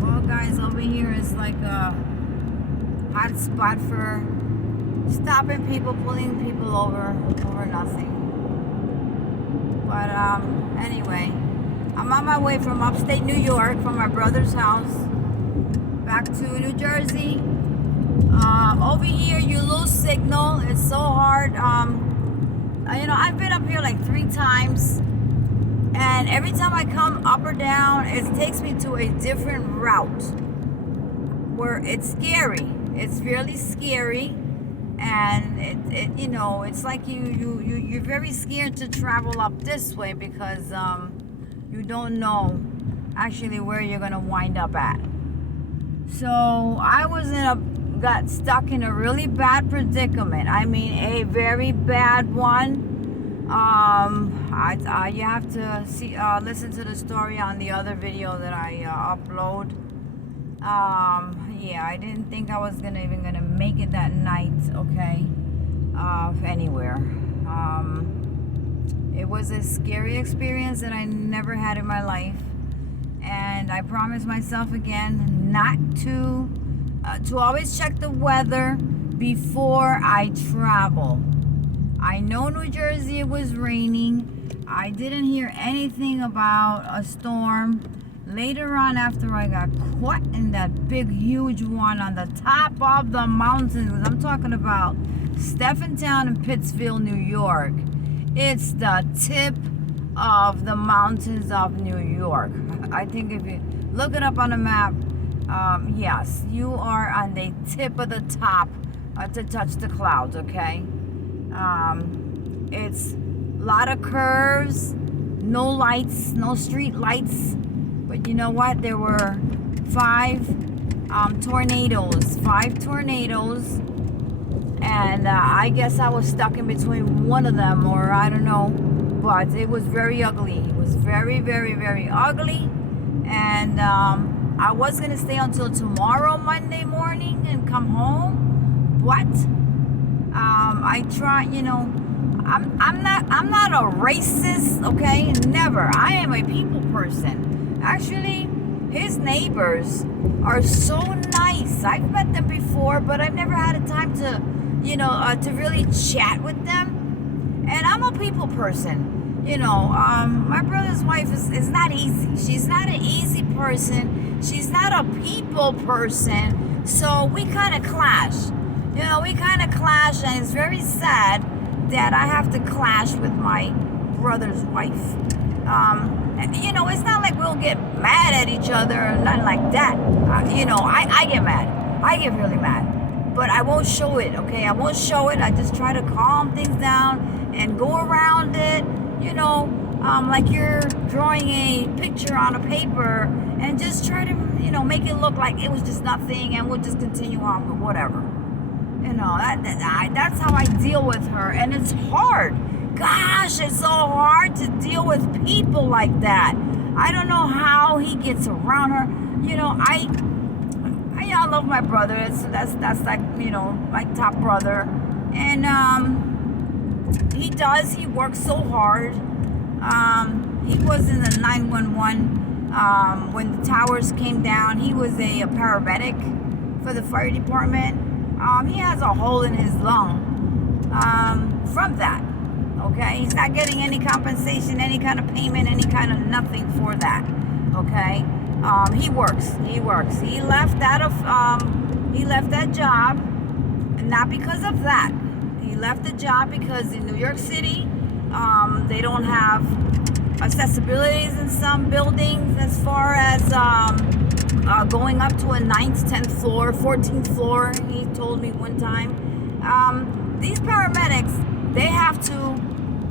Well, guys, over here is like a hot spot for stopping people, pulling people over nothing. But anyway, I'm on my way from upstate New York, from my brother's house, back to New Jersey. Over here, you lose signal. It's so hard. I've been up here like 3 times, and every time I come up or down, it takes me to a different route where it's scary. It's really scary, and it's like you're very scared to travel up this way because you don't know actually where you're gonna wind up at. So I got stuck in a really bad predicament. I mean, a very bad one. You have to listen to the story on the other video that I upload. Yeah, I didn't think I was even gonna make it that night. Okay, anywhere. It was a scary experience that I never had in my life, and I promised myself again not to always check the weather before I travel. I know New Jersey, it was raining. I didn't hear anything about a storm. Later on, after I got caught in that big, huge one on the top of the mountains, I'm talking about Stephentown and Pittsfield, New York. It's the tip of the mountains of New York. I think if you look it up on a map, yes, you are on the tip of the top to touch the clouds, okay? It's a lot of curves, no lights, no street lights. But you know what? There were 5 tornadoes. And I guess I was stuck in between one of them, or I don't know. But it was very ugly. It was very, very, very ugly. And I was going to stay until tomorrow, Monday morning, and come home. But I try, I'm not a racist, okay? Never. I am a people person. Actually, his neighbors are so nice. I've met them before, but I've never had a time to, to really chat with them. And I'm a people person. My brother's wife is not easy. She's not an easy person. She's not a people person. So we kind of clash. And it's very sad that I have to clash with my brother's wife. It's not like we'll get mad at each other or nothing like that. I get mad. I get really mad. But I won't show it, okay? I won't show it. I just try to calm things down and go around it, like you're drawing a picture on a paper, and just try to, make it look like it was just nothing, and we'll just continue on with whatever. That's how I deal with her, and it's hard. Gosh, it's so hard to deal with people like that. I don't know how he gets around her. I love my brother. That's like, my top brother. And he works so hard. He was in the 911 when the towers came down. He was a paramedic for the fire department. He has a hole in his lung from that. Okay, he's not getting any compensation, any kind of payment, any kind of nothing for that. Okay, he works. He left that job, and not because of that. He left the job because in New York City, they don't have accessibilities in some buildings as far as going up to a 9th, 10th floor, 14th floor. He told me one time. These paramedics, they have to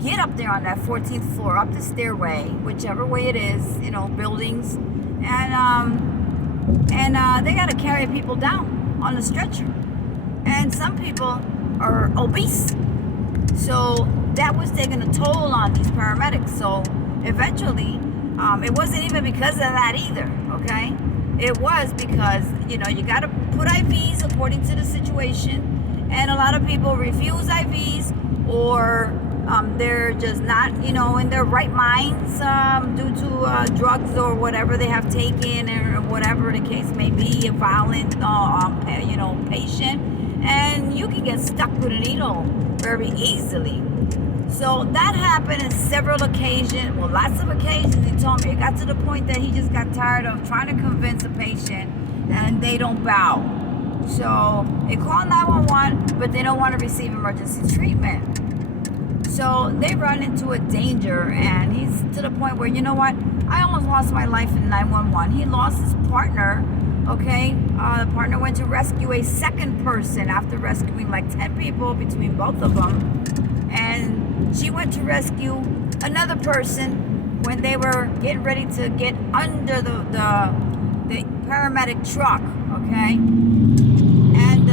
get up there on that 14th floor, up the stairway, whichever way it is, buildings, and they got to carry people down on a stretcher. And some people are obese, so that was taking a toll on these paramedics. So eventually, it wasn't even because of that either, okay? It was because, you got to put IVs according to the situation, and a lot of people refuse IVs or They're just not, in their right minds due to drugs or whatever they have taken, or whatever the case may be, a violent, patient, and you can get stuck with a needle very easily. So that happened in several occasions, well, lots of occasions. He told me it got to the point that he just got tired of trying to convince a patient and they don't bow. So they call 911, but they don't want to receive emergency treatment. So they run into a danger, and he's to the point where, you know what, I almost lost my life in 911. He lost his partner, okay? The partner went to rescue a second person after rescuing like 10 people between both of them. And she went to rescue another person when they were getting ready to get under the paramedic truck, okay? And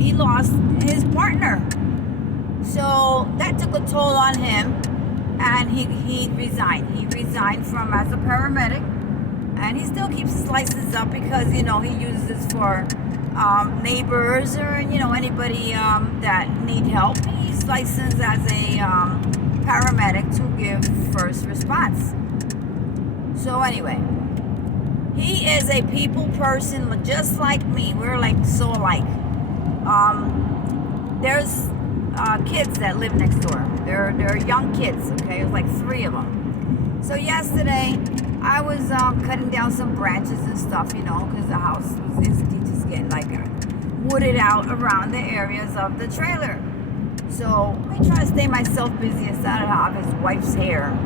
he lost his partner. So that took a toll on him, and he resigned. He resigned from as a paramedic, and he still keeps his license up because, he uses this for neighbors or, anybody that need help. He's licensed as a paramedic to give first response. So anyway, he is a people person just like me. We're like so alike. There's kids that live next door. They're young kids, okay? It was like 3 of them. So yesterday, I was cutting down some branches and stuff, because the house is just getting like wooded out around the areas of the trailer. So I try to stay myself busy instead of have his wife's hair,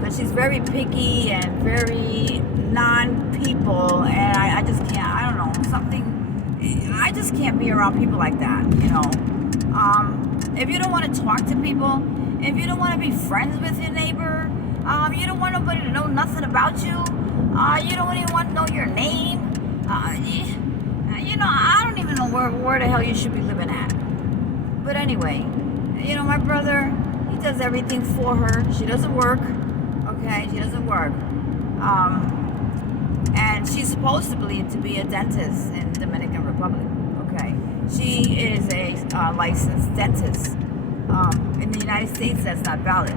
but she's very picky and very non-people, and I just can't. I don't know, something. I just can't be around people like that, If you don't want to talk to people, if you don't want to be friends with your neighbor, you don't want nobody to know nothing about you, you don't even want to know your name, I don't even know where the hell you should be living at. But anyway, my brother, he does everything for her. She doesn't work, okay? She doesn't work. And she's supposed to be a dentist in Dominican Republic, okay? She is a licensed dentist. In the United States, that's not valid.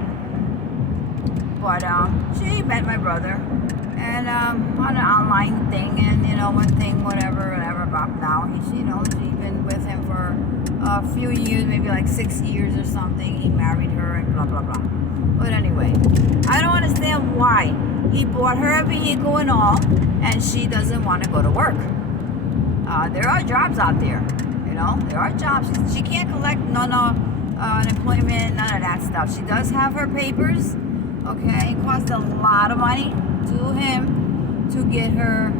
But she met my brother, and on an online thing, and one thing, whatever. About now, she's been with him for a few years, maybe like 6 years or something. He married her, and blah blah blah. But anyway, I don't understand why he bought her a vehicle and all, and she doesn't want to go to work. There are jobs out there, there are jobs. She can't collect unemployment, none of that stuff. She does have her papers, okay? It costs a lot of money to him to get her,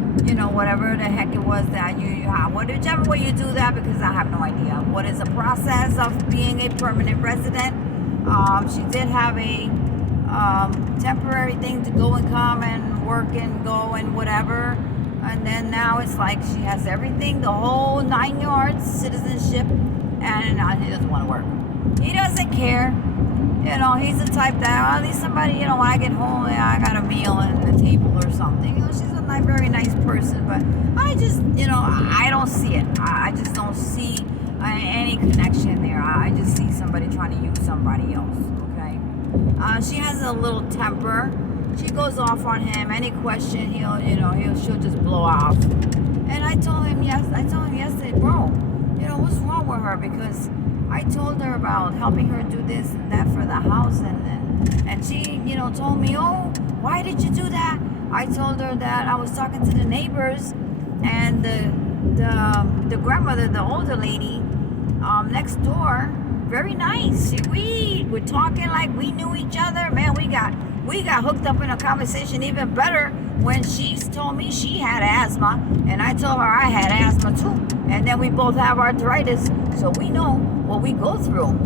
whatever the heck it was that you have. Whichever way you do that, because I have no idea what is the process of being a permanent resident. She did have a temporary thing to go and come and work and go and whatever. And then now it's like she has everything, the whole 9 yards, citizenship, and he doesn't want to work. He doesn't care. He's the type that, at least somebody, when I get home, I got a meal on the table or something. She's a very nice person, but I just, I don't see it. I just don't see any connection there. I just see somebody trying to use somebody else, okay? She has a little temper. She goes off on him. Any question, she'll just blow off. And I told him yesterday, bro, what's wrong with her? Because I told her about helping her do this and that for the house, and she, told me, oh, why did you do that? I told her that I was talking to the neighbors, and the grandmother, the older lady, next door, very nice. We were talking like we knew each other. Man, we got hooked up in a conversation even better when she told me she had asthma, and I told her I had asthma too. And then we both have arthritis, so we know what we go through.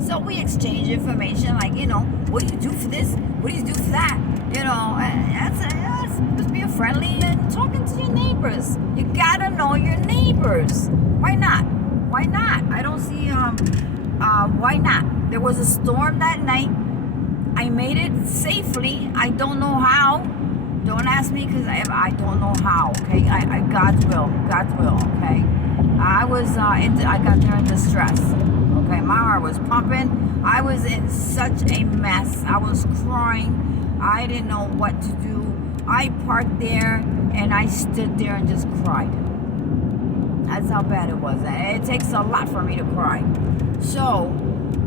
So we exchange information, like, what do you do for this? What do you do for that? And that's just being friendly and talking to your neighbors. You gotta know your neighbors. Why not? Why not? I don't see, why not? There was a storm that night. I made it safely. I don't know how. Don't ask me, because I don't know how, okay? God's will, okay? I got there in distress, okay? My heart was pumping. I was in such a mess. I was crying. I didn't know what to do. I parked there and I stood there and just cried. That's how bad it was. It takes a lot for me to cry. So,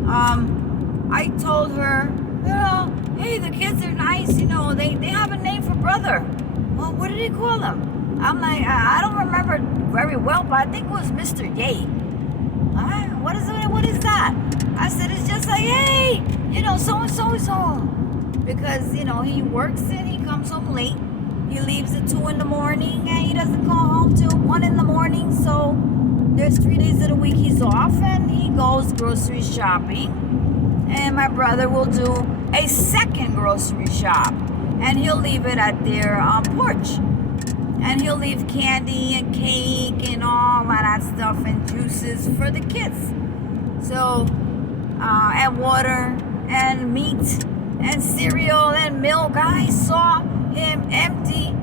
I told her, hey, the kids are nice, they have a name for brother. Well, what did he call him? I'm like, I don't remember very well, but I think it was Mr. Ye. What is that? I said, it's just like, hey, so-and-so is home. Because, he works and he comes home late. He leaves at 2 in the morning and he doesn't go home till 1 in the morning. So there's 3 days of the week he's off and he goes grocery shopping. And my brother will do a second grocery shop. And he'll leave it at their porch. And he'll leave candy and cake and all of that stuff and juices for the kids. So, and water and meat and cereal and milk. I saw him empty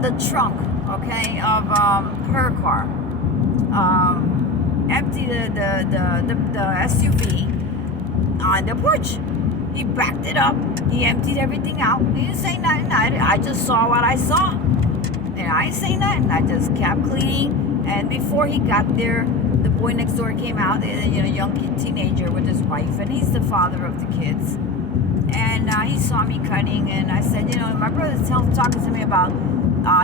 the trunk, okay, of her car. Empty the SUV on the porch. He backed it up. He emptied everything out. He didn't say nothing. I just saw what I saw. And I didn't say nothing. I just kept cleaning. And before he got there, the boy next door came out, a young teenager with his wife, and he's the father of the kids. And he saw me cutting, and I said, my brother's talking to me about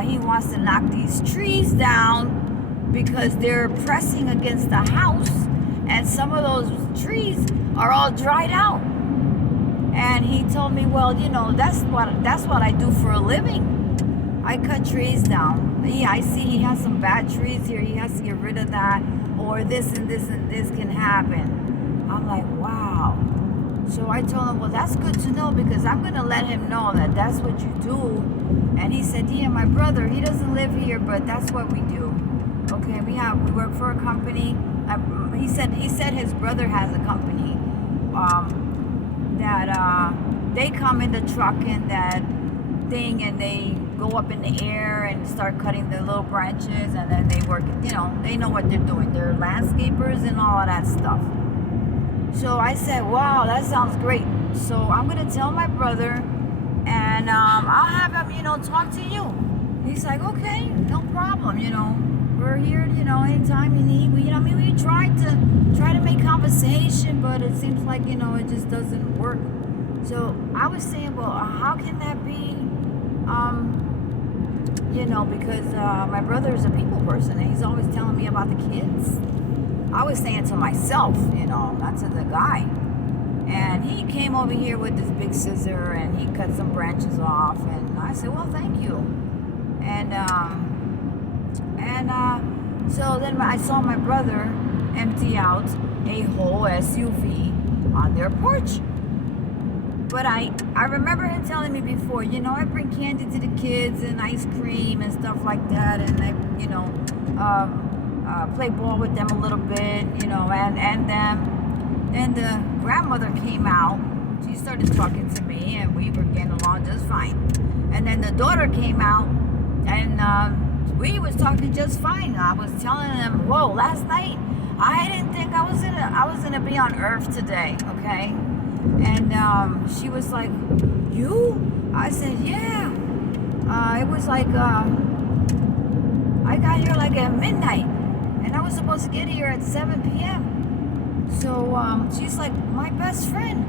he wants to knock these trees down because they're pressing against the house, and some of those trees are all dried out. And he told me, well, that's what I do for a living. I cut trees down. Yeah, I see he has some bad trees here. He has to get rid of that, or this and this and this can happen. I'm like, wow. So I told him, well, that's good to know because I'm going to let him know that that's what you do. And he said, yeah, my brother, he doesn't live here, but that's what we do. Okay, we work for a company. He said his brother has a company that they come in the truck and that thing and they go up in the air and start cutting the little branches, and then they work, they know what they're doing. They're landscapers and all of that stuff. So I said, wow, that sounds great. So I'm going to tell my brother and I'll have him, talk to you. He's like, okay, no problem, we're here, anytime you need. We tried to make conversation, but it seems like, it just doesn't work. So I was saying, well, how can that be? Because my brother is a people person and he's always telling me about the kids. I was saying to myself, not to the guy. And he came over here with this big scissor and he cut some branches off. And I said, well, thank you. And so then I saw my brother empty out a whole SUV on their porch. But I remember him telling me before, I bring candy to the kids and ice cream and stuff like that. And I, play ball with them a little bit, and then the grandmother came out. She started talking to me and we were getting along just fine. And then the daughter came out and we was talking just fine. I was telling them, whoa, last night I didn't think I was gonna be on Earth today, okay? And she was like, you? I said, yeah. It was like I got here like at midnight and I was supposed to get here at 7 p.m. So she's like, my best friend,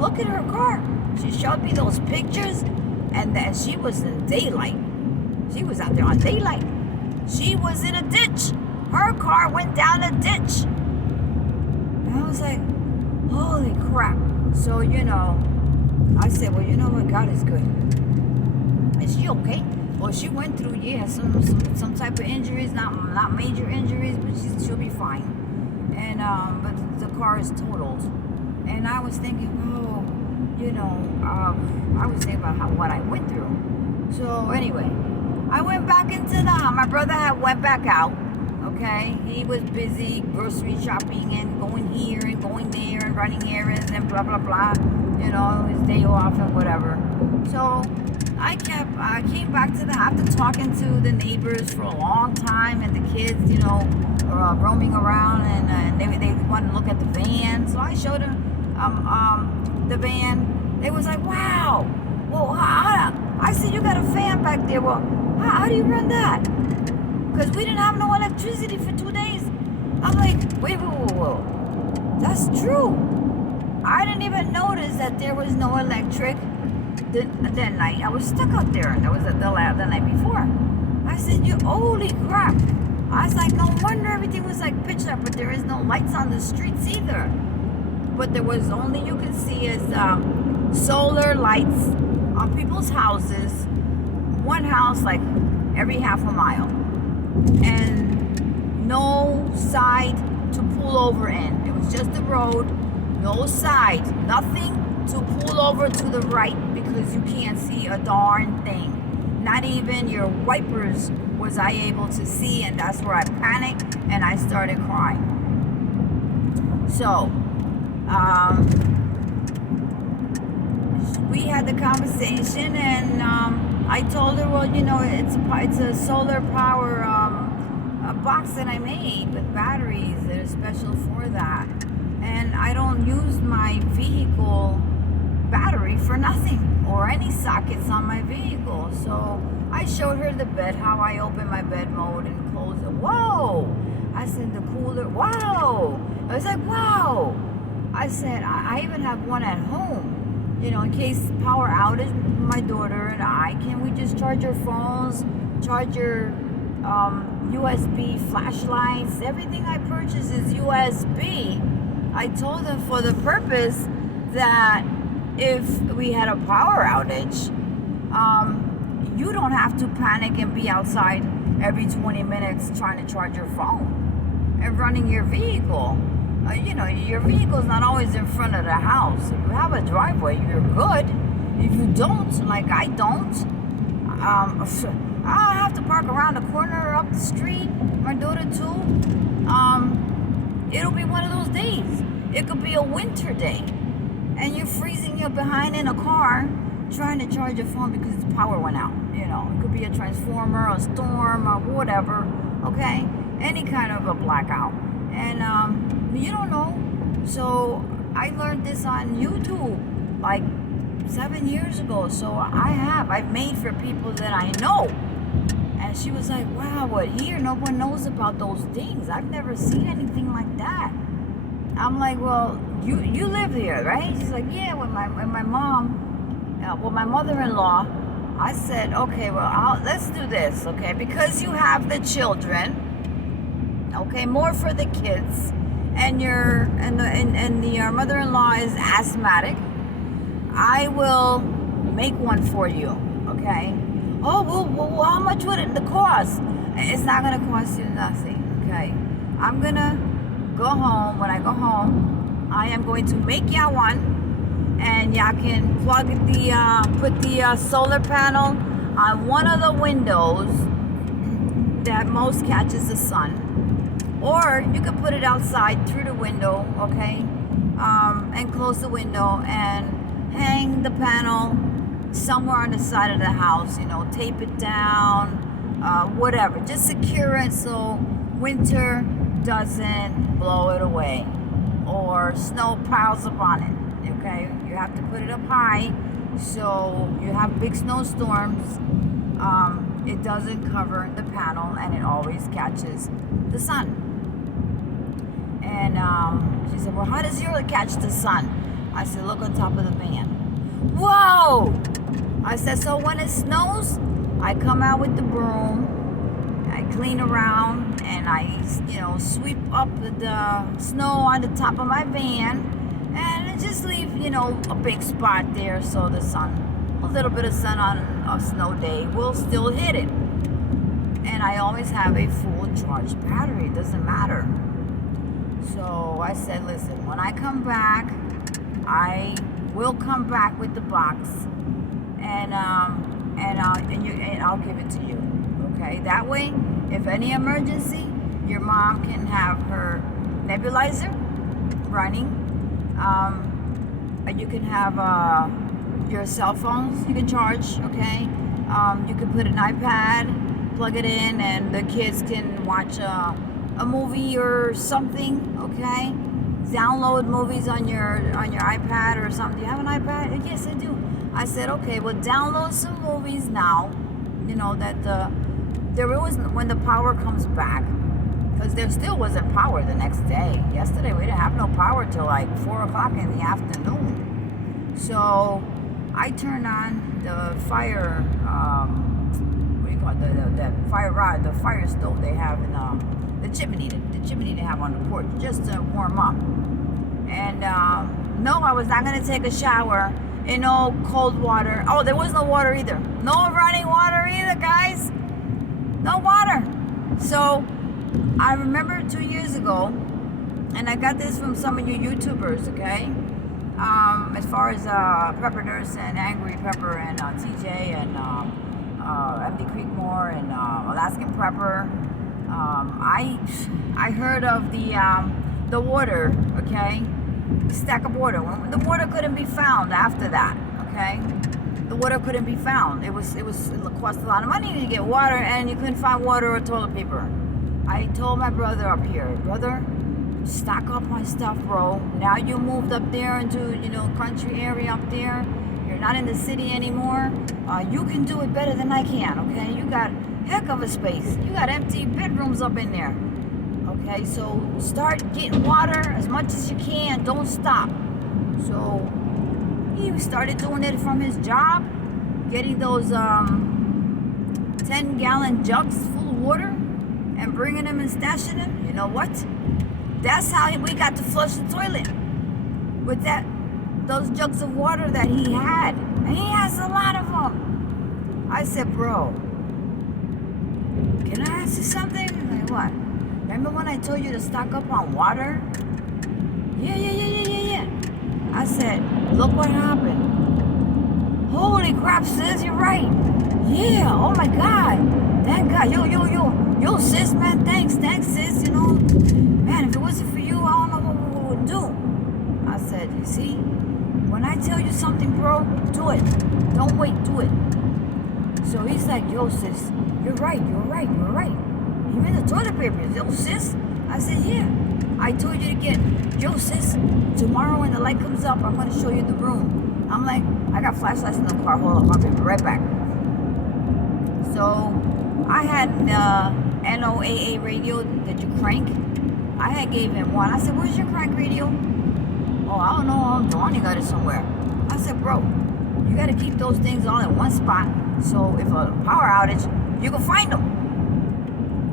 look at her car. She showed me those pictures and then she was in daylight. She was out there on daylight. She was in a ditch. Her car went down a ditch. And I was like, holy crap. So, I said, well, you know what? God is good. Is she okay? Well, she went through, some type of injuries, not major injuries, but she'll be fine. And, but the car is totaled. And I was thinking, I was thinking about what I went through. So anyway, I went back into my brother had went back out. Okay, he was busy grocery shopping and going here and going there and running errands and blah blah blah. His day off and whatever. So I came back to the after talking to the neighbors for a long time, and the kids, roaming around, and they wanted to look at the van. So I showed them the van. They was like, wow. Well, I said, you got a fan back there. Well, how do you run that? Because we didn't have no electricity for 2 days. I'm like, wait, whoa. That's true. I didn't even notice that there was no electric that night. I was stuck out there. That was the night before. I said, holy crap. I was like, no wonder everything was like pitch dark, but there is no lights on the streets either. But there was only, you can see is solar lights on people's houses. One house like every half a mile. And no side to pull over in. It was just the road, no side, nothing to pull over to the right because you can't see a darn thing. Not even your wipers was I able to see, and that's where I panicked and I started crying. So, we had the conversation, and I told her, well, it's a solar power a box that I made with batteries that are special for that, and I don't use my vehicle battery for nothing or any sockets on my vehicle. So I showed her the bed, how I open my bed mode and close it. Whoa! I said the cooler. Wow! I was like, wow! I said I even have one at home, in case power outage. My daughter and I, can we just charge your phones, charge your USB flashlights? Everything I purchase is USB. I told them for the purpose that if we had a power outage, you don't have to panic and be outside every 20 minutes trying to charge your phone and running your vehicle. Your vehicle's not always in front of the house. If you have a driveway, you're good. If you don't, like I don't, I have to park around the corner or up the street. My daughter too. It'll be one of those days. It could be a winter day, and you're freezing your behind in a car trying to charge your phone because the power went out. It could be a transformer, a storm, or whatever. Okay, any kind of a blackout, and you don't know. So I learned this on YouTube like 7 years ago. So I've made for people that I know. And she was like, wow, what, here no one knows about those things. I've never seen anything like that. I'm like, well, you live here, right? She's like, yeah, with my mom, with my mother-in-law. I said, okay, well, let's do this, okay? Because you have the children, okay, more for the kids, and your mother-in-law is asthmatic. I will make one for you, okay? Oh, well, how much would it cost? It's not gonna cost you nothing, okay? I'm gonna go home. When I go home, I am going to make y'all one, and y'all can put the solar panel on one of the windows that most catches the sun, or you can put it outside through the window, okay? And close the window and hang the panel somewhere on the side of the house, tape it down, whatever. Just secure it so winter doesn't blow it away or snow piles up on it, okay? You have to put it up high so you have big snowstorms. It doesn't cover the panel and it always catches the sun. And she said, well, how does yours catch the sun? I said, look on top of the van. Whoa! I said, so when it snows, I come out with the broom, I clean around, and I, sweep up the snow on the top of my van, and it just leave, a big spot there so the sun, a little bit of sun on a snow day will still hit it. And I always have a full charged battery, it doesn't matter. So I said, listen, when I come back, I will come back with the box, and I'll give it to you. Okay, that way, if any emergency, your mom can have her nebulizer running. You can have your cell phones you can charge, okay? You can put an iPad, plug it in, and the kids can watch a movie or something, okay? Download movies on your iPad or something. Do you have an iPad? Yes, I do. I said, okay, well, download some movies now. You know that there was, when the power comes back, because there still wasn't power the next day. Yesterday we didn't have no power till like 4 o'clock in the afternoon. So I turned on the fire. What do you call it? The fire rod, the fire stove they have in the chimney they have on the porch, just to warm up. And no, I was not gonna take a shower in no cold water. Oh, there was no water either. No running water either, guys. No water. So I remember 2 years ago, and I got this from some of you YouTubers, okay? As far as Pepper Nurse and Angry Pepper and TJ and MD Creekmore and Alaskan Prepper. I heard of the water, okay? Stack of water. When the water couldn't be found after that, okay? The water couldn't be found. It cost a lot of money to get water, and you couldn't find water or toilet paper. I told my brother up here, brother, stock up my stuff, bro. Now you moved up there into, country area up there. You're not in the city anymore. You can do it better than I can, okay? You got heck of a space. You got empty bedrooms up in there. Okay, so start getting water as much as you can. Don't stop. So he started doing it from his job, getting those 10-gallon jugs full of water and bringing them and stashing them. You know what? That's how we got to flush the toilet, with those jugs of water that he had. And he has a lot of them. I said, bro, can I ask you something? Like, what? Remember when I told you to stock up on water? Yeah. I said, look what happened. Holy crap, sis, you're right. Yeah, oh my God. Thank God. Yo, sis, man, thanks, sis. Man, if it wasn't for you, I don't know what we would do. I said, you see, when I tell you something, bro, do it. Don't wait, do it. So he's like, yo, sis, you're right. Even the toilet paper, yo, sis. I said, yeah. I told you to get, yo, sis, tomorrow when the light comes up, I'm going to show you the room. I'm like, I got flashlights in the car. Hold up, I'll be right back. So I had NOAA radio that you crank. I had gave him one. I said, where's your crank radio? Oh, I don't know. Donnie got it somewhere. I said, bro, you got to keep those things all in one spot. So if a power outage, you can find them.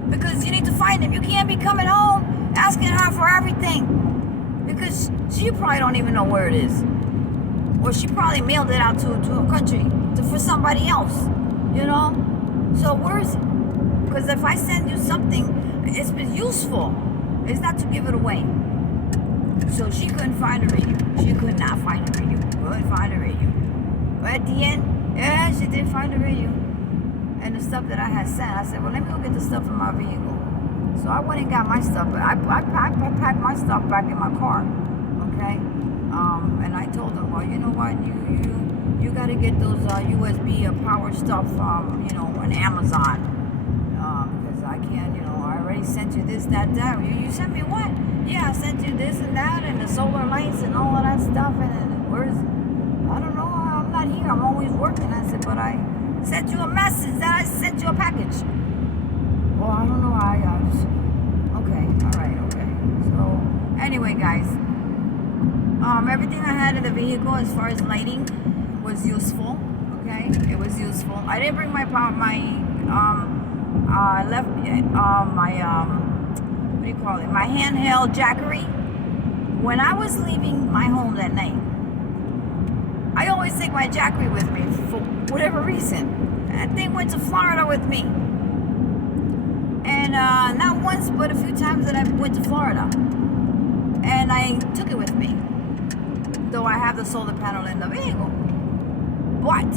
Because you need to find them. You can't be coming home asking her for everything. Because she probably don't even know where it is. Or she probably mailed it out to a country for somebody else. So where is it? Because if I send you something, it's useful. It's not to give it away. So she couldn't find a radio. She could not find a radio. Couldn't find a radio. But at the end, yeah, she did find a radio. And the stuff that I had sent, I said, well, let me go get the stuff in my vehicle. So I went and got my stuff. But I packed my stuff back in my car. Okay? And I told them, well, you know what? You got to get those USB power stuff, on Amazon. Because I can't, I already sent you this, that. You sent me what? Yeah, I sent you this and that, and the solar lights and all of that stuff. And where's, I don't know, I'm not here. I'm always working. I said, but I sent you a message that I sent you a package. Well, I don't know. Okay, all right, okay. So, anyway, guys, everything I had in the vehicle as far as lighting was useful. Okay, it was useful. I didn't bring my what do you call it? My handheld jackery. When I was leaving my home that night, I always take my jackery with me for whatever reason. That thing went to Florida with me. And not once, but a few times that I went to Florida. And I took it with me. Though I have the solar panel in the vehicle. But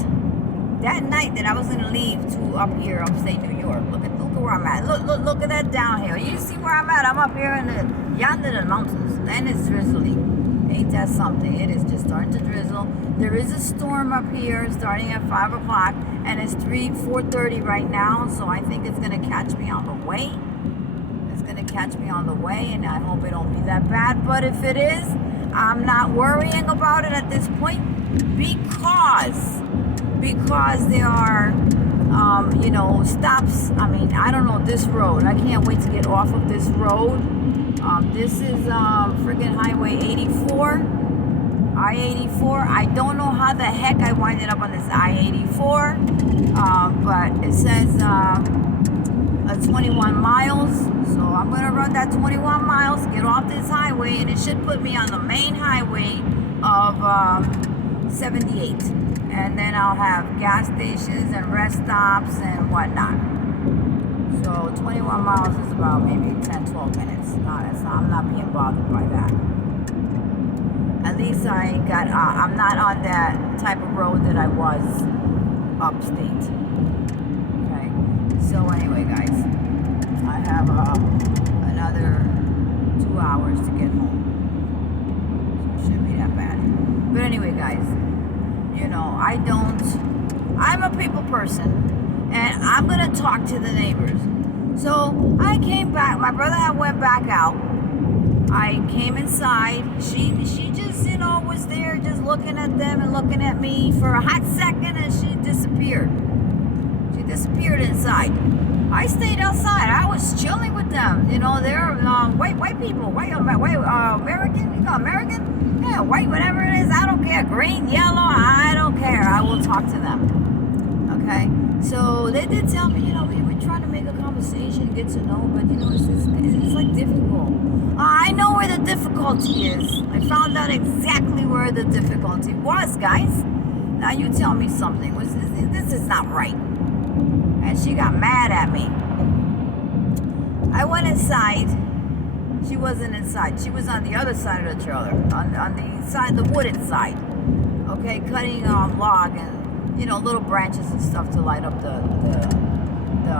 that night that I was going to leave to up here, upstate New York, look at where I'm at. Look at that downhill. You see where I'm at? I'm up here in yonder the mountains. And it's drizzly. Ain't that something? It is just starting to drizzle. There is a storm up here starting at 5 o'clock, and it's 4:30 right now, so I think it's going to catch me on the way. It's going to catch me on the way, and I hope it don't be that bad. But if it is, I'm not worrying about it at this point because there are, stops. I mean, I don't know this road. I can't wait to get off of this road. This is friggin' Highway 84, I-84. I don't know how the heck I winded up on this I-84, but it says 21 miles. So I'm gonna run that 21 miles, get off this highway, and it should put me on the main highway of 78. And then I'll have gas stations and rest stops and whatnot. So 21 miles is about maybe 10, 12 minutes. I'm not being bothered by that. At least I'm not on that type of road that I was upstate. Okay. So anyway, guys, I have another 2 hours to get home. So it shouldn't be that bad. But anyway, guys, I'm a people person, and I'm gonna talk to the neighbors. So I came back. My brother had went back out. I came inside. She just, was there just looking at them and looking at me for a hot second, and she disappeared. She disappeared inside. I stayed outside. I was chilling with them. They're white people, white American. You call American? Yeah, white, whatever it is. I don't care. Green, yellow. I don't care. I will talk to them. Okay. So they did tell me, we were trying to make a conversation, get to know, but it's like difficult. I know where the difficulty is. I found out exactly where the difficulty was, guys. Now you tell me something. This is not right. And she got mad at me. I went inside. She wasn't inside. She was on the other side of the trailer, on the side, the wooded side. Okay, cutting log and little branches and stuff to light up the